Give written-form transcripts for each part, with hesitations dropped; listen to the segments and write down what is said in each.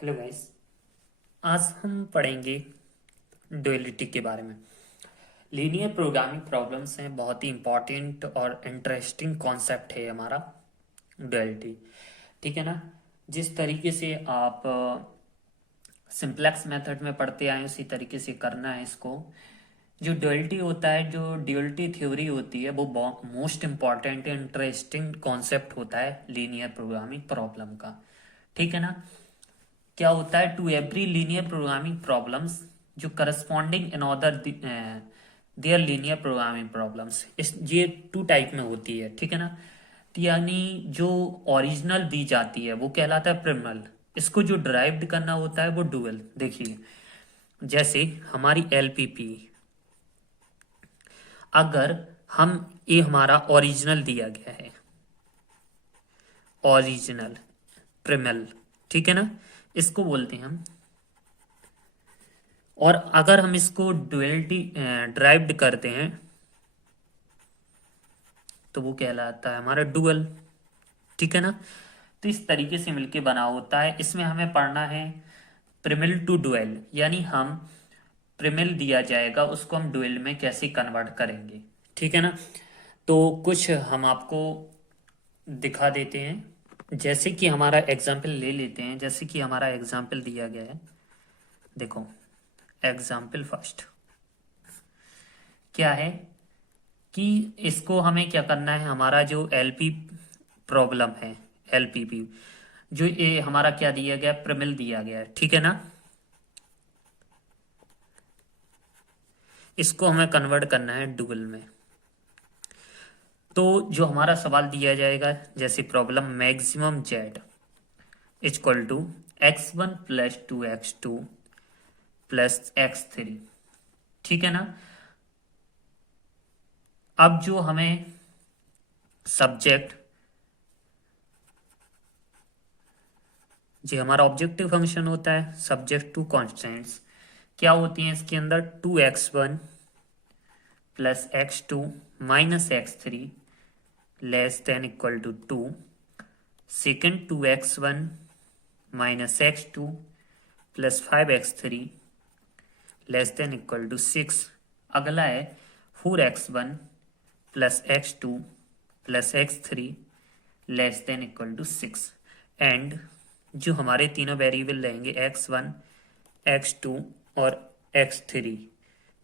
Hello guys. आज हम पढ़ेंगे डुअलिटी के बारे में। लीनियर प्रोग्रामिंग प्रॉब्लम्स हैं, बहुत ही इंपॉर्टेंट और इंटरेस्टिंग कॉन्सेप्ट है हमारा डुअलिटी। ठीक है ना। जिस तरीके से आप सिंप्लेक्स मेथड में पढ़ते आए उसी तरीके से करना है इसको। जो डुअलिटी होता है, जो डुअलिटी थ्योरी होती है, वो मोस्ट इम्पॉर्टेंट इंटरेस्टिंग कॉन्सेप्ट होता है लीनियर प्रोग्रामिंग प्रॉब्लम का। ठीक है ना। क्या होता है, to every linear programming problems जो corresponding in other their linear programming problems, इस ये टू टाइप में होती है। ठीक है ना। तो यानी जो ओरिजिनल दी जाती है वो कहलाता है प्रिमल। इसको जो डिराइव्ड करना होता है वो डुअल। देखिए, जैसे हमारी एलपीपी, अगर हम ये हमारा ओरिजिनल दिया गया है, ओरिजिनल प्रिमल, ठीक है ना, इसको बोलते हैं हम। और अगर हम इसको डुअलिटी ड्राइव्ड करते हैं तो वो कहलाता है हमारा डुअल। ठीक है ना। तो इस तरीके से मिलके बना होता है। इसमें हमें पढ़ना है प्रिमिल टू डुअल, यानी हम प्रिमिल दिया जाएगा उसको हम डुअल में कैसे कन्वर्ट करेंगे। ठीक है ना। तो कुछ हम आपको दिखा देते हैं। जैसे कि हमारा एग्जाम्पल ले लेते हैं, जैसे कि हमारा एग्जाम्पल दिया गया है। देखो, एग्जाम्पल फर्स्ट क्या है कि इसको हमें क्या करना है, हमारा जो एलपी प्रॉब्लम है, एलपीपी, जो ये हमारा क्या दिया गया, प्रमिल दिया गया है। ठीक है ना। इसको हमें कन्वर्ट करना है डुअल में। तो जो हमारा सवाल दिया जाएगा, जैसे problem maximum Z equal to x1 plus 2x2 plus x3। ठीक है ना। अब जो हमें सब्जेक्ट, जो हमारा ऑब्जेक्टिव फंक्शन होता है सब्जेक्ट टू कॉन्स्टेंट्स, क्या होती हैं इसके अंदर, 2x1 plus x2 minus x3 less than equal to 2। Second 2x1 minus x2 plus 5x3 less than equal to 6। अगला है 4x1 plus x2 plus x3 less than equal to 6। And जो हमारे तीनों वेरिएबल रहेंगे x1, x2 और x3,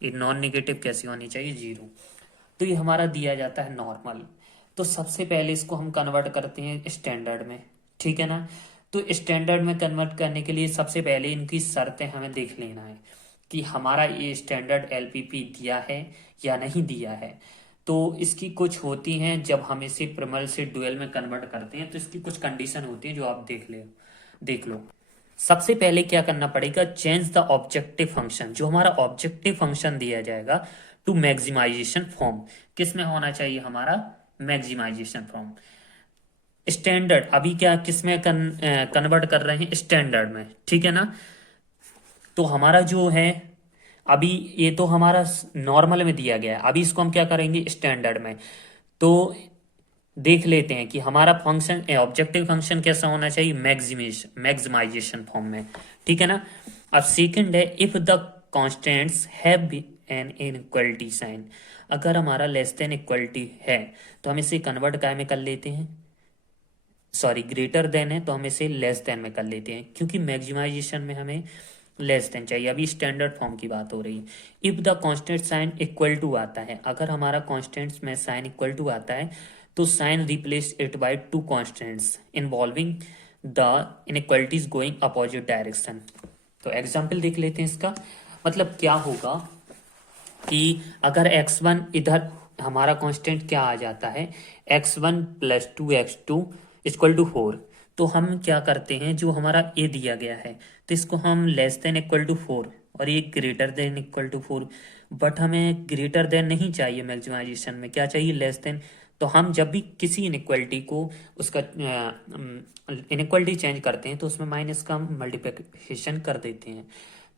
ये non negative कैसी होनी चाहिए, जीरो। तो ये हमारा दिया जाता है नॉर्मल। तो सबसे पहले इसको हम कन्वर्ट करते हैं स्टैंडर्ड में। ठीक है ना। तो स्टैंडर्ड में कन्वर्ट करने के लिए सबसे पहले इनकी शर्तें हमें देख लेना है कि हमारा ये स्टैंडर्ड एलपीपी दिया है या नहीं दिया है। तो इसकी कुछ होती हैं, जब हम इसे प्रिमल से डुअल में कन्वर्ट करते हैं तो इसकी कुछ कंडीशन होती है जो आप देख लो। सबसे पहले क्या करना पड़ेगा, चेंज द ऑब्जेक्टिव फंक्शन। जो हमारा ऑब्जेक्टिव फंक्शन दिया जाएगा टू मैक्सिमाइजेशन फॉर्म, किस में होना चाहिए हमारा, मैक्सिमाइजेशन फॉर्म। स्टैंडर्ड अभी क्या किस में कन्वर्ट कर रहे हैं, स्टैंडर्ड में। ठीक है ना। तो हमारा जो है, अभी ये तो हमारा नॉर्मल में दिया गया है, अभी इसको हम क्या करेंगे स्टैंडर्ड में। तो देख लेते हैं कि हमारा फंक्शन, ऑब्जेक्टिव फंक्शन कैसा होना चाहिए, मैक्सिमाइजेशन फॉर्म में। ठीक है ना। अब सेकंड है, if the constants have an inequality sign. अगर हमारा लेस देन इक्वलिटी है तो हम इसे कन्वर्ट काय में कर लेते हैं, सॉरी ग्रेटर देन है तो हम इसे लेस देन में कर लेते हैं, क्योंकि मैक्सिमाइजेशन में हमें लेस देन चाहिए। अभी स्टैंडर्ड फॉर्म की बात हो रही है। If the constant sign equal to आता है, अगर हमारा कांस्टेंट्स में साइन इक्वल टू आता है तो sign replace it by two constants involving the inequalities going opposite direction. तो एग्जाम्पल देख लेते हैं इसका। मतलब क्या होगा कि अगर x1 इधर हमारा कांस्टेंट क्या आ जाता है, x1 plus 2x2 equal to 4, तो हम क्या करते हैं, जो हमारा a दिया गया है तो इसको हम लेस देन इक्वल टू 4 और ये greater than equal to 4। But हमें ग्रेटर देन नहीं चाहिए, मैक्सिमाइजेशन में क्या चाहिए, लेस देन। तो हम जब भी किसी इनइक्वलिटी को, उसका इनइक्वलिटी चेंज करते हैं तो उसमें माइनस का मल्टीप्लिकेशन कर देते हैं।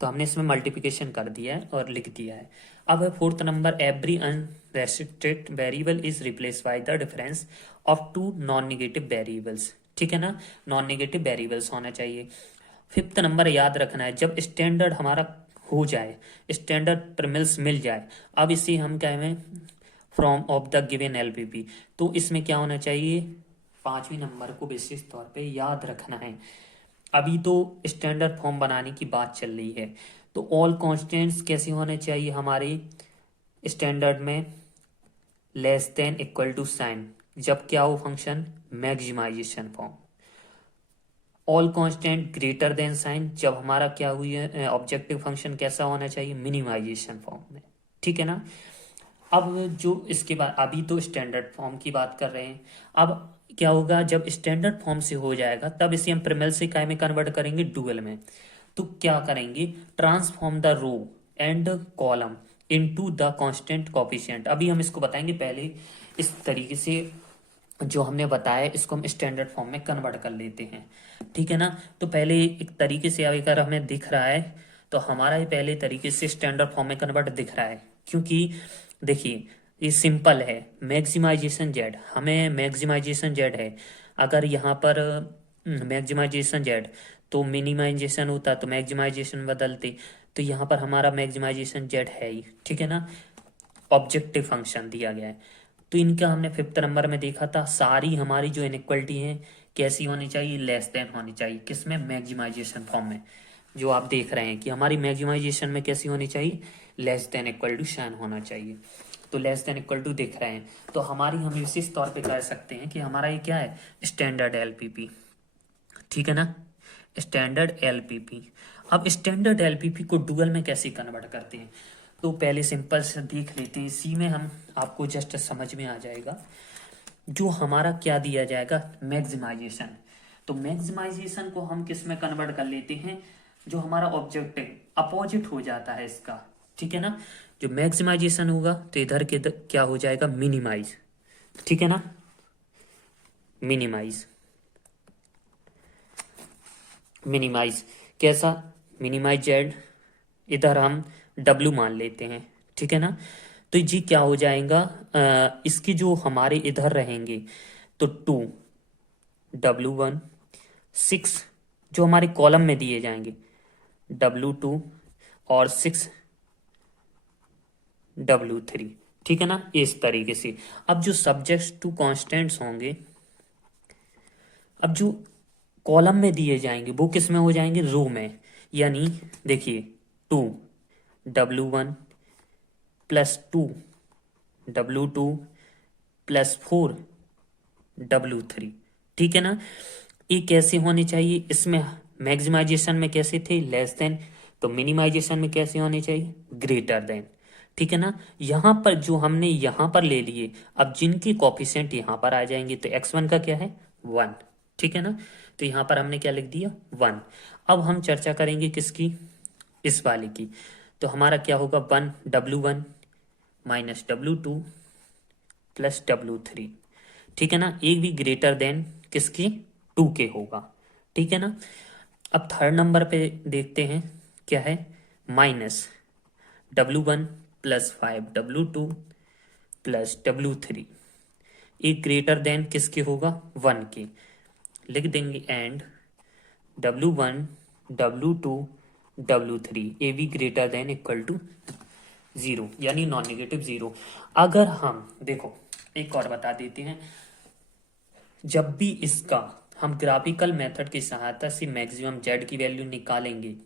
तो हमने इसमें मल्टीप्लिकेशन कर दिया है और लिख दिया है। अब है fourth number, every unrestricted variable is replace by the difference of two non negative variables. ठीक है ना। नॉन निगेटिव वेरिएबल्स होना चाहिए। फिफ्थ नंबर याद रखना है, जब स्टैंडर्ड हमारा हो जाए, स्टैंडर्ड प्रिमिल्स मिल जाए, अब इसे हम क्या है from of the given LPP, तो इसमें क्या होना चाहिए, पांचवी नंबर को विशेष तौर पे याद रखना है। अभी तो स्टैंडर्ड फॉर्म बनाने की बात चल रही है, तो ऑल कॉन्स्टेंट्स कैसे होने चाहिए हमारे स्टैंडर्ड में, less than equal to sign, जब क्या हो function maximization form. All constant greater than sign, जब हमारा क्या हुई है ऑब्जेक्टिव फंक्शन कैसा होना चाहिए, मिनिमाइजेशन फॉर्म में। ठीक है ना। अब जो इसके बाद, अभी तो स्टैंडर्ड फॉर्म की बात कर रहे हैं, अब क्या होगा जब स्टैंडर्ड फॉर्म से हो जाएगा तब इसे हम प्रिमल से काय में कन्वर्ट करेंगे, डुअल में। तो क्या करेंगे, transform the row and column into the constant coefficient. अभी हम इसको बताएंगे, पहले इस तरीके से जो हमने बताया इसको हम स्टैंडर्ड फॉर्म में कन्वर्ट कर लेते हैं। ठीक है ना। तो पहले एक तरीके से अगर हमें दिख रहा है तो हमारा ये पहले तरीके से स्टैंडर्ड फॉर्म में कन्वर्ट दिख रहा है, क्योंकि देखिए ये सिंपल है, मैक्सिमाइजेशन जेड, हमें मैक्सिमाइजेशन जेड है, अगर यहाँ पर मैक्सिमाइजेशन जेड तो मिनिमाइजेशन होता तो मैक्सिमाइजेशन बदलते, तो यहाँ पर हमारा मैक्सिमाइजेशन जेड है ही। ठीक है ना, ऑब्जेक्टिव फंक्शन दिया गया है। तो इनका हमने फिफ्थ नंबर में देखा था, सारी हमारी जो इनइक्वलिटी है कैसी होनी चाहिए, लेस देन होनी चाहिए, किसमें, मैक्सिमाइजेशन फॉर्म में। जो आप देख रहे हैं कि हमारी मैक्सिमाइजेशन में कैसी होनी चाहिए, less than equal to sign होना चाहिए। तो लेस देन इक्वल टू दिख रहे हैं, तो हमारी हम विशेष तौर पे कह सकते हैं कि हमारा ये क्या है, स्टैंडर्ड एलपीपी। ठीक है ना, स्टैंडर्ड एलपीपी। अब स्टैंडर्ड एलपीपी को डुअल में कैसे कन्वर्ट करते हैं, तो पहले सिंपल से देख लेते हैं, इसी में हम आपको जस्ट समझ में आ जाएगा। जो हमारा क्या दिया जाएगा, मैक्सिमाइजेशन, तो मैक्सिमाइजेशन को हम किस में कन्वर्ट कर लेते हैं, जो हमारा ऑब्जेक्टिव अपोजिट हो जाता है इसका। ठीक है ना, जो मैक्सिमाइजेशन होगा तो इधर के क्या हो जाएगा, मिनिमाइज। ठीक है ना, मिनिमाइज, मिनिमाइज कैसा, मिनिमाइज जेड, इधर हम डब्लू मान लेते हैं। ठीक है ना, तो जी क्या हो जाएगा, इसके जो हमारे इधर रहेंगे तो 2 W1, 6 जो हमारे कॉलम में दिए जाएंगे W2 और 6 W3। ठीक है ना, इस तरीके से। अब जो सब्जेक्ट्स टू कॉन्स्टेंट्स होंगे, अब जो कॉलम में दिए जाएंगे वो किस में हो जाएंगे, रो में। यानी देखिए 2W1 plus 2W2 plus 4W3। ठीक है ना, ये कैसे होने चाहिए, इसमें मैक्सिमाइजेशन में कैसे थे, लेस देन, तो मिनिमाइजेशन में कैसे होने चाहिए, ग्रेटर देन। ठीक है ना, यहां पर जो हमने यहां पर ले लिए, अब जिनके कॉफिशिएंट यहां पर आ जाएंगे, तो x1 का क्या है, 1। ठीक है ना, तो यहां पर हमने क्या लिख दिया, 1। अब हम चर्चा करेंगे किसकी, इस वाले की। तो हमारा क्या होगा, 1W1 minus W2 plus W3। ठीक है ना, एक भी ग्रेटर देन किसकी, 2 के होगा। ठीक है ना, अब थर्ड नंबर पे देखते हैं क्या है, minus W1 plus 5W2 plus W3, एक ग्रेटर देन किसके होगा, 1 के। लिख देंगे and W1 W2 W3 A B greater than equal to 0, यानी नॉन नेगेटिव 0। अगर हम देखो एक और बता देते हैं, जब भी इसका हम ग्राफिकल मेथड की सहायता से मैक्सिमम जेड की वैल्यू निकालेंगे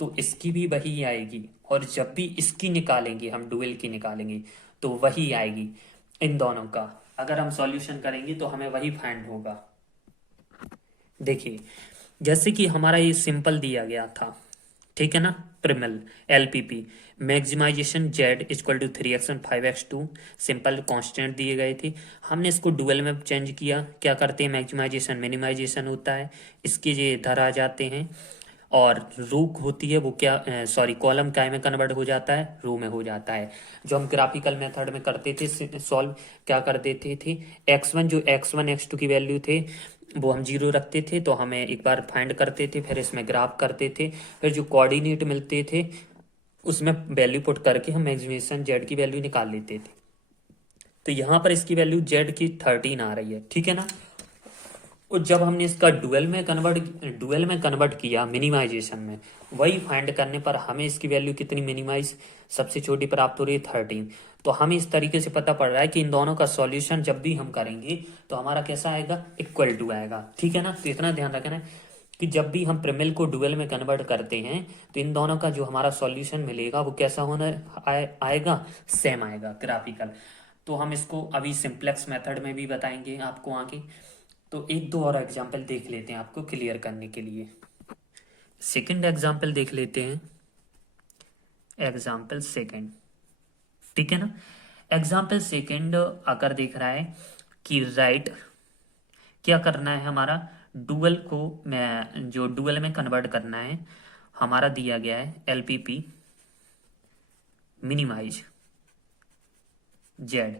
तो इसकी भी वही आएगी, और जब भी इसकी निकालेंगे, हम डुअल की निकालेंगे तो वही आएगी। इन दोनों का अगर हम सॉल्यूशन करेंगे तो हमें वही फाइंड होगा। देखिए जैसे कि हमारा ये सिंपल दिया गया था, ठीक है ना, primal LPP maximization Z equal to 3x1 5x2, simple constant दिए गए थे। हमने इसको डुअल में चेंज किया, क्या करते हैं, मैक्सिमाइजेशन मिनिमाइजेशन होता है, इसके ये इधर आ जाते हैं, और रो होती है वो क्या, सॉरी कॉलम काय में कन्वर्ट हो जाता है, रो में हो जाता है। जो हम ग्राफिकल मेथड में करते थे सॉल्व, क्या कर देते थे, x1 जो x1 x2 की वैल्यू थे वो हम 0 रखते थे, तो हमें एक बार फाइंड करते थे, फिर इसमें ग्राफ करते थे, फिर जो कोऑर्डिनेट मिलते थे उसमें वैल्यू पुट करके हम मैक्सिमेशन जेड की वैल्यू निकाल लेते थे। तो यहाँ पर इसकी वैल्यू जेड की 13 आ रही है। ठीक है ना, और जब हमने इसका डुअल में कन्वर्ट किया मिनिमाइजेशन में, वही फाइंड करने पर हमें इसकी वैल्यू कितनी मिनिमाइज सबसे छोटी प्राप्त हो रही है 13। तो हमें इस तरीके से पता पड़ रहा है कि इन दोनों का सॉल्यूशन जब भी हम करेंगे तो हमारा कैसा आएगा, इक्वल टू आएगा। ठीक है ना, तो इतना ध्यान रखना है कि जब भी हम प्रिमिल को डुअल में कन्वर्ट करते हैं तो इन दोनों का जो हमारा सॉल्यूशन मिलेगा वो कैसा होना आएगा, सेम आएगा, ग्राफिकल। तो हम इसको अभी सिंप्लेक्स मेथड में भी बताएंगे आपको आगे। तो एक दो और एग्जाम्पल देख लेते हैं आपको क्लियर करने के लिए। सेकंड एग्जाम्पल देख लेते हैं, एग्जाम्पल सेकंड। ठीक है ना, एग्जाम्पल सेकंड अगर देख रहा है कि राइट क्या करना है, हमारा डुअल को मैं जो डुअल में कन्वर्ट करना है, हमारा दिया गया है LPP minimize Z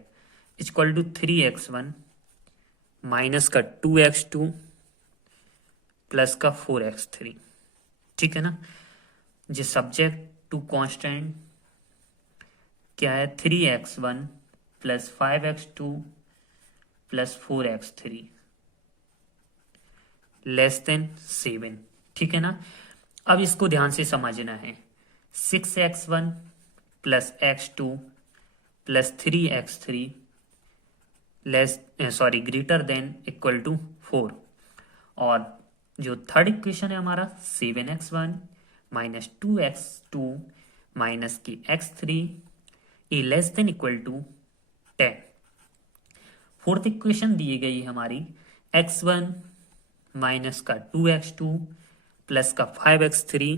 equal to 3x1 minus का 2x2 प्लस का 4x3। ठीक है ना, जो सब्जेक्ट टू कांस्टेंट क्या है, 3x1 plus 5x2 plus 4x3 less than 7। ठीक है ना, अब इसको ध्यान से समझना है। 6x1 plus x2 plus 3x3 less sorry greater than equal to 4। और जो थर्ड इक्वेशन है हमारा 7x1 माइनस 2x2 माइनस की x3 a less than equal to 10। Fourth equation दी गई हमारी x1 माइनस का 2x2 प्लस का 5x3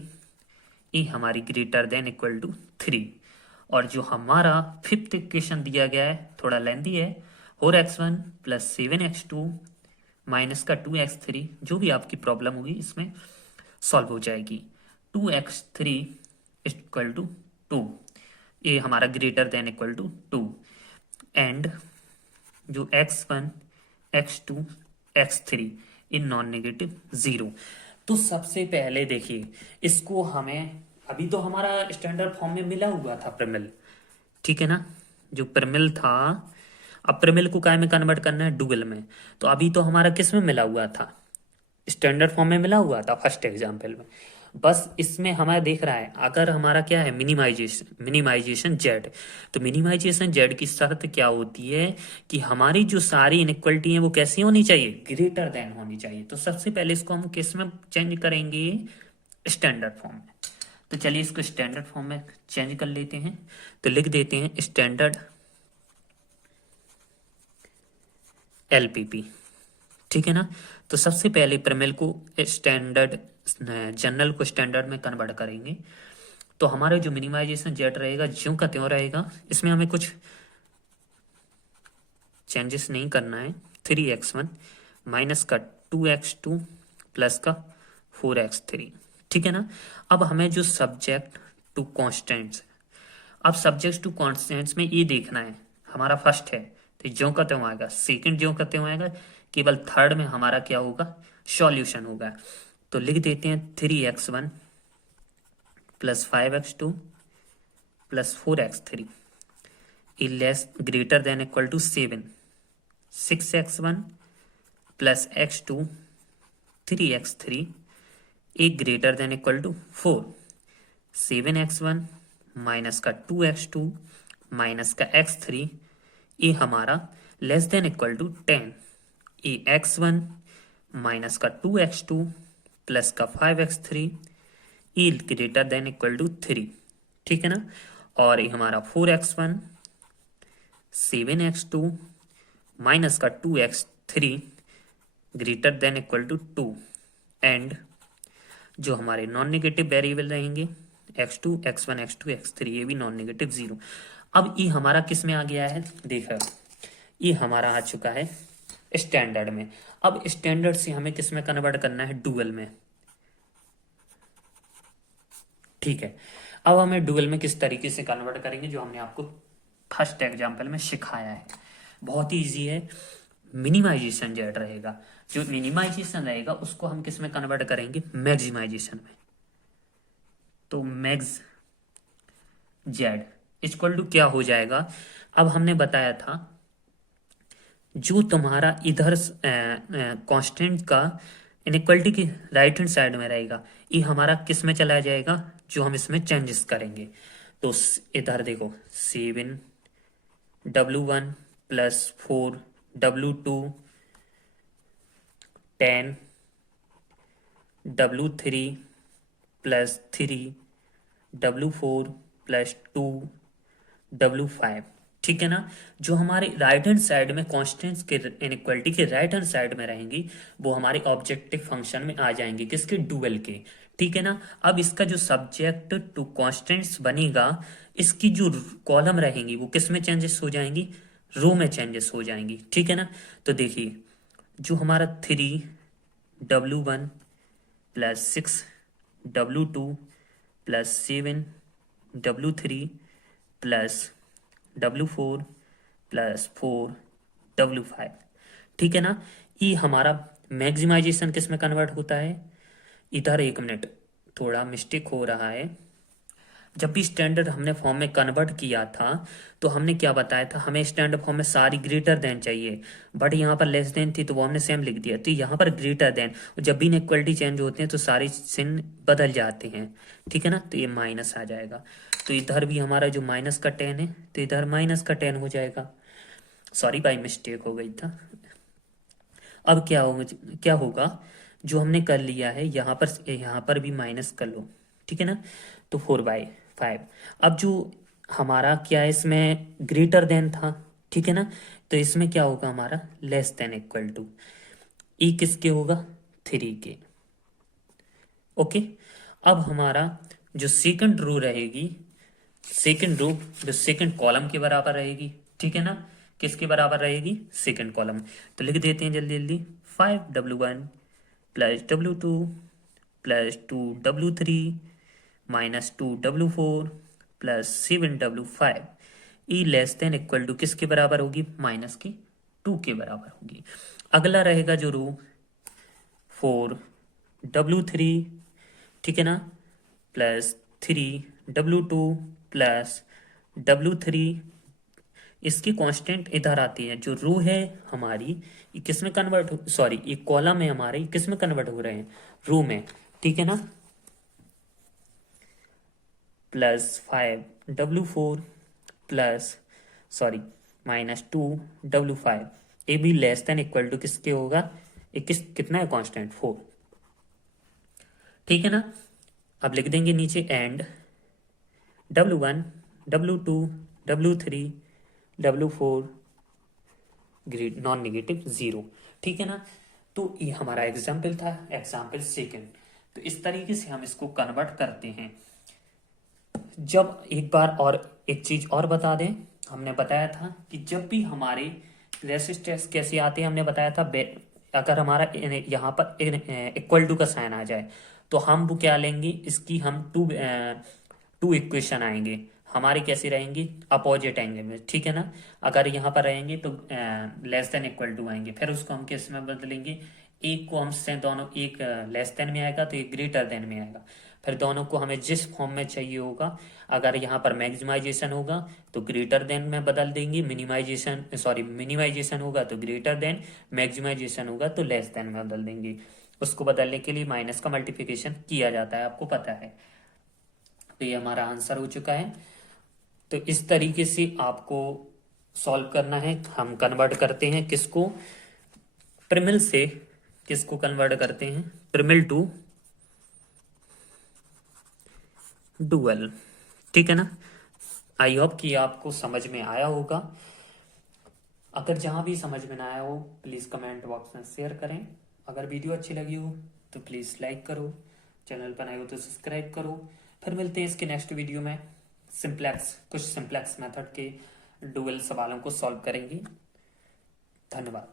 ये हमारी ग्रेटर देन इक्वल टू 3। और जो हमारा फिफ्थ इक्वेशन दिया गया है थोड़ा लेंदी है, 4x1 प्लस 7x2 माइनस का 2x3, जो भी आपकी प्रॉब्लम होगी इसमें सॉल्व हो जाएगी। 2x3 इक्वल टू 2, ये हमारा greater than equal to 2। And जो x1 x2 x3 in non negative 0। तो सबसे पहले देखिए इसको हमें, अभी तो हमारा स्टैंडर्ड फॉर्म में मिला हुआ था प्रमिल। ठीक है ना, जो प्रमिल था, अब प्रमिल को काय में कन्वर्ट करना है, डुअल में। तो अभी तो हमारा किस में मिला हुआ था, स्टैंडर्ड फॉर्म में मिला हुआ था फर्स्ट एग्जाम्पल में। बस इसमें हमारा देख रहा है अगर हमारा क्या है मिनिमाइजेशन जेड, तो मिनिमाइजेशन जेड की शर्त क्या होती है कि हमारी जो सारी इनइक्वलिटी है वो कैसी होनी चाहिए, ग्रेटर देन होनी चाहिए। तो सबसे पहले इसको हम किस में चेंज करेंगे, स्टैंडर्ड फॉर्म में। तो चलिए इसको स्टैंडर्ड फॉर्म में चेंज कर लेते हैं। तो लिख देते हैं स्टैंडर्ड एलपीपी। ठीक है ना, तो सबसे पहले प्रमेल को स्टैंडर्ड जनरल को स्टैंडर्ड में कन्वर्ट करेंगे। तो हमारा जो मिनिमाइजेशन जेड रहेगा ज्यों का त्यों रहेगा, इसमें हमें कुछ चेंजेस नहीं करना है। 3x1 माइनस का 2x2 प्लस का 4x3। ठीक है ना, अब हमें जो सब्जेक्ट टू कॉन्स्टेंट्स, अब सब्जेक्ट टू कॉन्स्टेंट्स में ये देखना है, हमारा फर्स्ट है तो ज्यों का त्यों आएगा, सेकंड ज्यों का त्यों आएगा, केवल थर्ड में हमारा क्या होगा, सॉल्यूशन होगा। तो लिख देते हैं 3x1 plus 5x2 plus 4x3 less greater than equal to 7। 6x1 plus x2 3x3 एक greater than equal to 4। 7x1 minus का 2x2 माइनस का x3 ये हमारा लेस देन इक्वल टू 10। ये x1 माइनस का 2x2 प्लस का 5x3 ये greater than equal to 3। ठीक है ना, और ये हमारा 4x1 7x2 माइनस का 2x3 greater than equal to 2। And जो हमारे नॉन नेगेटिव वेरिएबल रहेंगे x2 x1 x2 x3 ये भी नॉन नेगेटिव 0। अब ये हमारा किस में आ गया है, देखा ये हमारा आ चुका है स्टैंडर्ड में। अब स्टैंडर्ड से हमें किस में कन्वर्ट करना है, डुअल में। ठीक है, अब हमें डुअल में किस तरीके से कन्वर्ट करेंगे, जो हमने आपको फर्स्ट एग्जाम्पल में सिखाया है, बहुत ही ईजी है। मिनिमाइजेशन जेड रहेगा, जो मिनिमाइजेशन रहेगा उसको हम किस में कन्वर्ट करेंगे, मैक्सिमाइजेशन में। तो मैक्स जेड इक्वल टू क्या हो जाएगा, अब हमने बताया था जो तुम्हारा इधर कांस्टेंट का इनइक्वालिटी की राइट हैंड साइड में रहेगा, ये हमारा किस में चला जाएगा, जो हम इसमें चेंजेस करेंगे। तो इधर देखो 7W1 plus 4W2 10W3 plus 3W4 plus 2W5। ठीक है ना। जो हमारे राइट हैंड साइड में कॉन्स्टेंट्स के इनइक्वालिटी के राइट हैंड साइड में रहेंगी, वो हमारे ऑब्जेक्टिव फंक्शन में आ जाएंगे, किसके, डुअल के। ठीक है ना। अब इसका जो सब्जेक्ट टू कॉन्स्टेंट्स बनेगा, इसकी जो कॉलम रहेंगी वो किस में चेंजेस हो जाएंगी, रो में चेंजेस हो जाएंगी। ठीक है ना। तो देखिए जो हमारा 3W1 plus 6W2 plus 7W3 plus W4 plus 4W5। ठीक है ना। ये हमारा मैक्सिमाइजेशन किस में कन्वर्ट होता है, इधर एक मिनट थोड़ा मिस्टेक हो रहा है। जब भी स्टैंडर्ड हमने फॉर्म में कन्वर्ट किया था तो हमने क्या बताया था, हमें स्टैंडर्ड फॉर्म में सारी ग्रेटर देन चाहिए, बट यहाँ पर लेस देन थी तो वो हमने सेम लिख दिया। तो यहाँ पर ग्रेटर देन, जब भी इनइक्वालिटी चेंज होते हैं तो सारे चिन्ह बदल जाते हैं। ठीक है ना। तो ये माइनस आ जाएगा, तो इधर भी हमारा जो माइनस का 10 है तो इधर माइनस का 10 हो जाएगा। सॉरी बाई मिस्टेक हो गई था। अब क्या होगा, जो हमने कर लिया है यहाँ पर भी माइनस कर लो। ठीक है ना। तो 4/5। अब जो हमारा क्या है, इसमें ग्रेटर देन था। ठीक है ना। तो इसमें क्या होगा हमारा, लेस देन इक्वल टू, ई किसके होगा, 3 के। ओके। अब हमारा जो सेकंड रो रहेगी, सेकंड रो जो सेकंड कॉलम के बराबर रहेगी। ठीक है ना। किसके बराबर रहेगी, सेकंड कॉलम। तो लिख देते हैं जल्दी जल्दी, 5W1 plus W2 plus 2W3 minus 2W4 plus 7W5 E less than equal to किसके बराबर होगी, माइनस की 2 के बराबर होगी। अगला रहेगा जो रो 4W3, ठीक है ना, प्लस 3W2 प्लस W3। इसकी कांस्टेंट इधर आती है, जो रो है हमारी ये किस में कन्वर्ट, सॉरी ये कॉलम है हमारे, ये किस में कन्वर्ट हो रहे हैं, रो में। ठीक है ना। Plus 5W4 plus sorry minus 2W5 ए भी लेस देन इक्वल टू किसके होगा, ये कितना है कांस्टेंट, 4। ठीक है ना। अब लिख देंगे नीचे and W1 W2 W3 W4 grade non negative 0। ठीक है ना। तो ये हमारा एग्जाम्पल था, एग्जाम्पल सेकेंड। तो इस तरीके से हम इसको कन्वर्ट करते हैं। जब एक बार और एक चीज और बता दें, हमने बताया था कि जब भी हमारे रेसिस्टेंस कैसे आते हैं, हमने बताया था अगर हमारा यहाँ पर इक्वल टू का साइन आ जाए तो हम वो क्या लेंगे, इसकी हम टू इक्वेशन आएंगे हमारे, कैसे रहेंगे, अपोजिट एंगल में। ठीक है ना। अगर यहाँ पर रहेंगे तो लेस देन इक्वल टू आएंगे, फिर उसको हम किस में बदलेंगे, एक को हमसे दोनों, एक लेस देन में आएगा तो एक ग्रेटर देन में आएगा, फिर दोनों को हमें जिस फॉर्म में चाहिए होगा, अगर यहाँ पर मैक्सिमाइजेशन होगा तो ग्रेटर देन में बदल देंगे, मिनिमाइजेशन होगा तो ग्रेटर देन, मैक्सिमाइजेशन होगा तो लेस देन में बदल देंगे। उसको बदलने के लिए माइनस का मल्टीप्लिकेशन किया जाता है, आपको पता है। तो ये हमारा आंसर हो चुका है। तो इस तरीके से आपको सॉल्व करना है। हम कन्वर्ट करते हैं किसको, प्रिमिल से किसको कन्वर्ट करते हैं, प्रिमिल टू डुअल। ठीक है ना। आई होप कि आपको समझ में आया होगा। अगर जहां भी समझ में ना आया हो प्लीज़ कमेंट बॉक्स में शेयर करें। अगर वीडियो अच्छी लगी हो तो प्लीज़ लाइक करो, चैनल पर नए हो तो सब्सक्राइब करो। फिर मिलते हैं इसके नेक्स्ट वीडियो में। कुछ सिंप्लेक्स मेथड के डुअल सवालों को सॉल्व करेंगे। धन्यवाद।